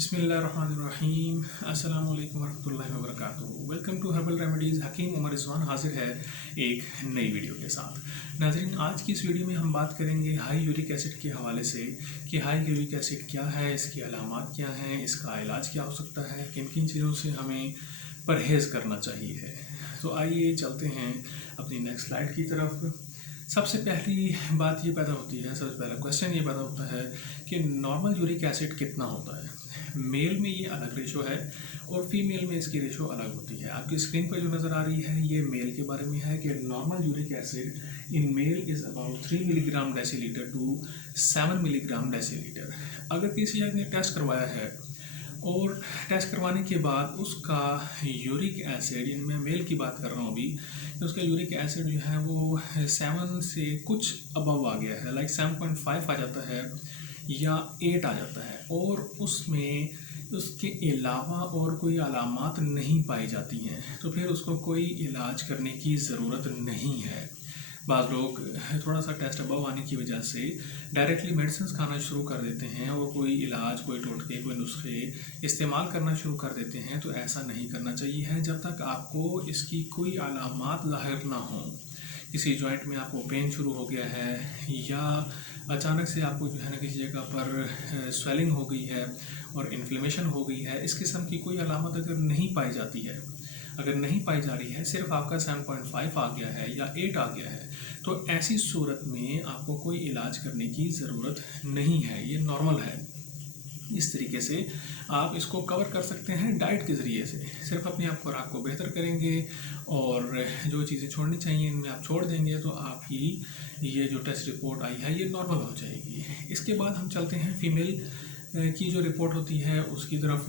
बिस्मिल्लाहिर्रहमानिर्रहीम अस्सलाम वालेकुम वरहमतुल्लाहि वबरकातुहू। Welcome to herbal remedies. हकीम उमर रिजवान हाजिर है एक नई वीडियो के साथ। नाज़रीन, आज की इस वीडियो में हम बात करेंगे हाई यूरिक एसिड के हवाले से कि हाई यूरिक एसिड क्या है, इसकी अलामात क्या हैं, इसका इलाज क्या हो सकता है, किन किन चीज़ों से हमें परहेज़ करना चाहिए। तो आइए चलते हैं अपनी नेक्स्ट स्लाइड की तरफ। सबसे पहली बात ये पैदा होती है, सबसे पहला क्वेश्चन ये पैदा होता है कि नॉर्मल यूरिक एसिड कितना होता है। मेल में ये अलग रेशो है और फीमेल में इसकी रेशो अलग होती है। आपकी स्क्रीन पर जो नज़र आ रही है ये मेल के बारे में है कि normal uric acid in male is about 3 milligram decilitre to 7 milligram decilitre. अगर किसी ने टेस्ट करवाया है और टेस्ट करवाने के बाद उसका यूरिक एसिड, इनमें मेल की बात कर रहा हूँ अभी, तो उसका यूरिक एसिड जो है वो 7 से कुछ अबव आ गया है, लाइक 7.5 आ जाता है या 8 आ जाता है और उसमें उसके अलावा और कोई अलामात नहीं पाई जाती हैं, तो फिर उसको कोई इलाज करने की ज़रूरत नहीं है। बाज़ लोग थोड़ा सा टेस्ट अबव आने की वजह से डायरेक्टली मेडिसिन खाना शुरू कर देते हैं और कोई इलाज, कोई टोटके, कोई नुस्खे इस्तेमाल करना शुरू कर देते हैं। तो ऐसा नहीं करना चाहिए है जब तक आपको इसकी कोई अलामात ज़ाहिर ना हो। किसी जॉइंट में आपको पेन शुरू हो गया है या अचानक से आपको जो है ना किसी जगह पर स्वेलिंग हो गई है और इन्फ्लेमेशन हो गई है, इस किस्म की कोई अलामत अगर नहीं पाई जाती है, अगर नहीं पाई जा रही है, सिर्फ आपका 7.5 आ गया है या 8 आ गया है, तो ऐसी सूरत में आपको कोई इलाज करने की ज़रूरत नहीं है, ये नॉर्मल है। इस तरीके से आप इसको कवर कर सकते हैं डाइट के ज़रिए से। सिर्फ अपनी आप खुराक को बेहतर करेंगे और जो चीज़ें छोड़नी चाहिए इनमें आप छोड़ देंगे तो आपकी ये जो टेस्ट रिपोर्ट आई है ये नॉर्मल हो जाएगी। इसके बाद हम चलते हैं फीमेल की जो रिपोर्ट होती है उसकी तरफ।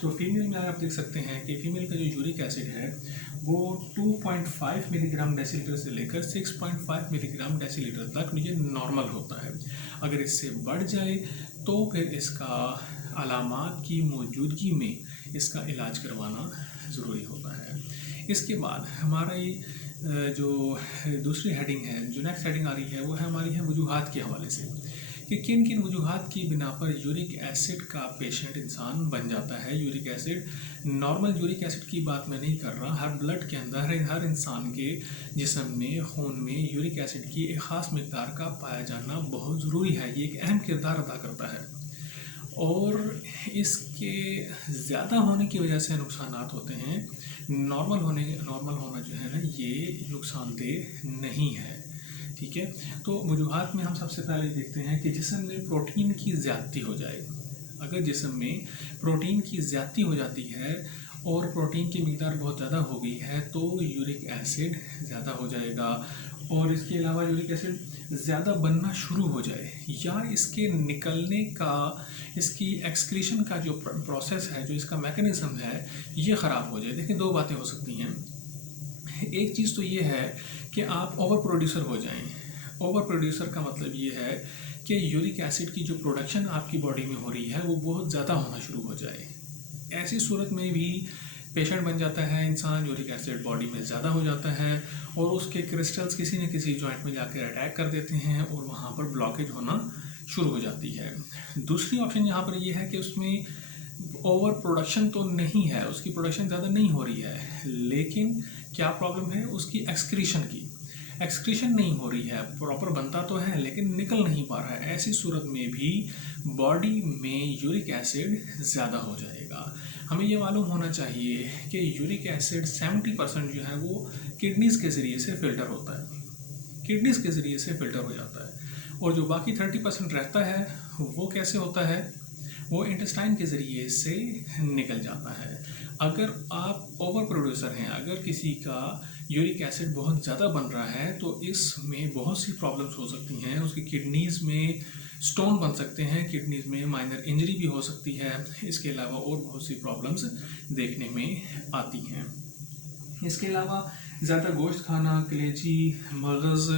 तो फीमेल में आप देख सकते हैं कि फीमेल का जो यूरिक एसिड है वो 2.5 मिलीग्राम डेसीलीटर से लेकर 6.5 मिलीग्राम डेसीलीटर तक ये नॉर्मल होता है। अगर इससे बढ़ जाए तो फिर इसका अलामात की मौजूदगी में इसका इलाज करवाना ज़रूरी होता है। इसके बाद हमारा ये जो दूसरी हेडिंग है, जो नेक्स्ट हेडिंग आ रही है, वो है हमारी है वजूहात के हवाले से कि किन किन वजूहात की बिना पर यूरिक एसिड का पेशेंट इंसान बन जाता है। Uric acid, normal uric acid की बात मैं नहीं कर रहा, हर ब्लड के अंदर हर इंसान के जिस्म में, खून में यूरिक एसिड की एक ख़ास मकदार का पाया जाना बहुत ज़रूरी है। ये एक अहम किरदार अदा करता है और इसके ज़्यादा होने की वजह से नुकसानात होते हैं। नॉर्मल होना जो है ना ये नुकसानदेह नहीं है। ठीक है, तो वजूहात में हम सबसे पहले देखते हैं कि जिस्म में प्रोटीन की ज़्यादती हो जाए। अगर जिस्म में प्रोटीन की ज़्यादती हो जाती है और प्रोटीन की मिकदार बहुत ज़्यादा हो गई है तो यूरिक एसिड ज़्यादा हो जाएगा। और इसके अलावा यूरिक एसिड ज़्यादा बनना शुरू हो जाए या इसके निकलने का, इसकी एक्सक्रीशन का जो प्रोसेस है, जो इसका मैकेनिज़्म है, ये ख़राब हो जाए। देखिए, दो बातें हो सकती हैं। एक चीज़ तो ये है कि आप ओवर प्रोड्यूसर हो जाएं। ओवर प्रोड्यूसर का मतलब ये है कि यूरिक एसिड की जो प्रोडक्शन आपकी बॉडी में हो रही है वो बहुत ज़्यादा होना शुरू हो जाए। ऐसी सूरत में भी पेशेंट बन जाता है इंसान, यूरिक एसिड बॉडी में ज़्यादा हो जाता है और उसके क्रिस्टल्स किसी न किसी जॉइंट में जाकर अटैक कर देते हैं और वहाँ पर ब्लॉकेज होना शुरू हो जाती है। दूसरी ऑप्शन यहाँ पर यह है कि उसमें ओवर प्रोडक्शन तो नहीं है, उसकी प्रोडक्शन ज़्यादा नहीं हो रही है, लेकिन क्या प्रॉब्लम है उसकी एक्सक्रीशन की। एक्सक्रीशन नहीं हो रही है, प्रॉपर बनता तो है लेकिन निकल नहीं पा रहा है। ऐसी सूरत में भी बॉडी में यूरिक एसिड ज़्यादा हो जाएगा। हमें ये मालूम होना चाहिए कि यूरिक एसिड 70% जो है वो किडनीज़ के ज़रिए से फ़िल्टर होता है, किडनीज़ के ज़रिए से फ़िल्टर हो जाता है और जो बाकी 30% रहता है वो कैसे होता है, वो इंटेस्टाइन के ज़रिए से निकल जाता है। अगर आप ओवर प्रोड्यूसर हैं, अगर किसी का यूरिक एसिड बहुत ज़्यादा बन रहा है तो इसमें बहुत सी प्रॉब्लम्स हो सकती हैं। उसकी किडनीज़ में स्टोन बन सकते हैं, किडनीज़ में माइनर इंजरी भी हो सकती है। इसके अलावा और बहुत सी प्रॉब्लम्स देखने में आती हैं। इसके अलावा ज़्यादा गोश्त खाना, कलेजी, मगज़,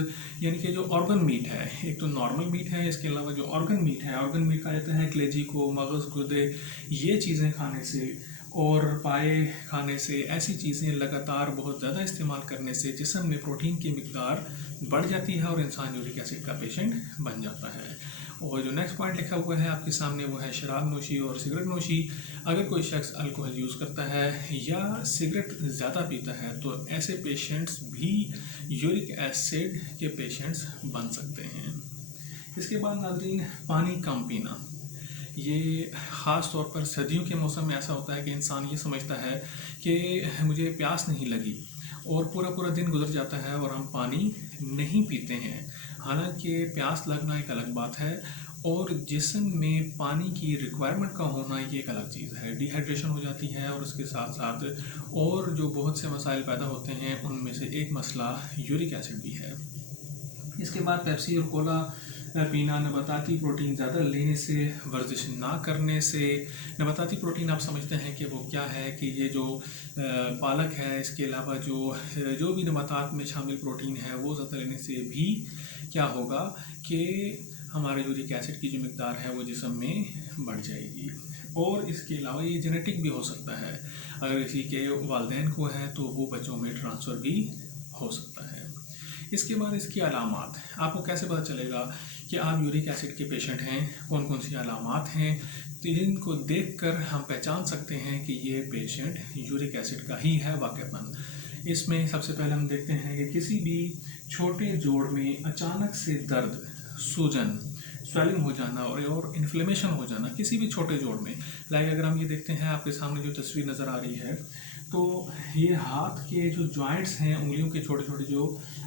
यानी कि जो ऑर्गन मीट है, एक तो नॉर्मल मीट है, इसके अलावा जो ऑर्गन मीट है, ऑर्गन मीट कहा जाता है कलेजी को, मगज़, गुर्दे, ये चीज़ें खाने से और पाए खाने से, ऐसी चीज़ें लगातार बहुत ज़्यादा इस्तेमाल करने से जिस्म में प्रोटीन की मिकदार बढ़ जाती है और इंसान यूरिक एसिड का पेशेंट बन जाता है। और जो नेक्स्ट पॉइंट लिखा हुआ है आपके सामने वो है शराब नोशी और सिगरेट नोशी। अगर कोई शख्स अल्कोहल यूज़ करता है या सिगरेट ज़्यादा पीता है तो ऐसे पेशेंट्स भी यूरिक एसिड के पेशेंट्स बन सकते हैं। इसके बाद नाज़रीन, पानी कम पीना। ये ख़ास तौर पर सर्दियों के मौसम में ऐसा होता है कि इंसान ये समझता है कि मुझे प्यास नहीं लगी और पूरा पूरा दिन गुजर जाता है और हम पानी नहीं पीते हैं। हालांकि प्यास लगना एक अलग बात है और जिस्म में पानी की रिक्वायरमेंट का होना ये एक अलग चीज़ है। डिहाइड्रेशन हो जाती है और उसके साथ साथ और जो बहुत से मसाइल पैदा होते हैं उनमें से एक मसला यूरिक एसिड भी है। इसके बाद पेप्सी और कोला पीना, नबाताती प्रोटीन ज़्यादा लेने से, वर्जिश ना करने से। नबाताती प्रोटीन आप समझते हैं कि वो क्या है, कि ये जो पालक है, इसके अलावा जो भी नबातात में शामिल प्रोटीन है वो ज़्यादा लेने से भी क्या होगा कि हमारे यूरिक एसिड की जो मकदार है वो जिस्म में बढ़ जाएगी। और इसके अलावा ये जेनेटिक भी हो सकता है, अगर किसी के वालिदैन को है तो वो बच्चों में ट्रांसफ़र भी हो सकता है। इसके बाद इसकी अलामात, आपको कैसे पता चलेगा कि आप यूरिक एसिड के पेशेंट हैं, कौन कौन सी अलामात हैं, तो इनको देखकर हम पहचान सकते हैं कि ये पेशेंट यूरिक एसिड का ही है वाक़ईतन। इसमें सबसे पहले हम देखते हैं कि किसी भी छोटे जोड़ में अचानक से दर्द, सूजन, स्वेलिंग हो जाना और इन्फ्लेमेशन हो जाना किसी भी छोटे जोड़ में। लाइक अगर हम ये देखते हैं, आपके सामने जो तस्वीर नज़र आ रही है, तो ये हाथ के जो जॉइंट्स हैं, उंगलियों के छोटे छोटे जो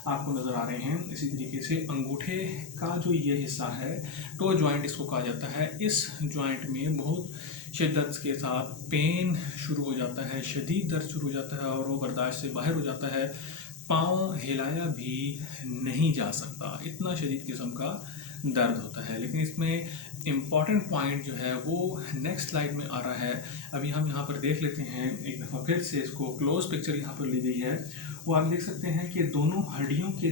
आपको नज़र आ रहे हैं, इसी तरीके से अंगूठे का जो ये हिस्सा है, टो जॉइंट इसको कहा जाता है। इस जॉइंट में बहुत शिद्दत के साथ पेन शुरू हो जाता है, शदीद दर्द शुरू हो जाता है और वो बर्दाश्त से बाहर हो जाता है। पाँव हिलाया भी नहीं जा सकता, इतना शदीद किस्म का दर्द होता है। लेकिन इसमें इम्पॉर्टेंट पॉइंट जो है वो नेक्स्ट स्लाइड में आ रहा है। अभी हम यहाँ पर देख लेते हैं एक दफ़ा फिर से, इसको क्लोज पिक्चर यहाँ पर ली गई है। वो आप देख सकते हैं कि दोनों हड्डियों के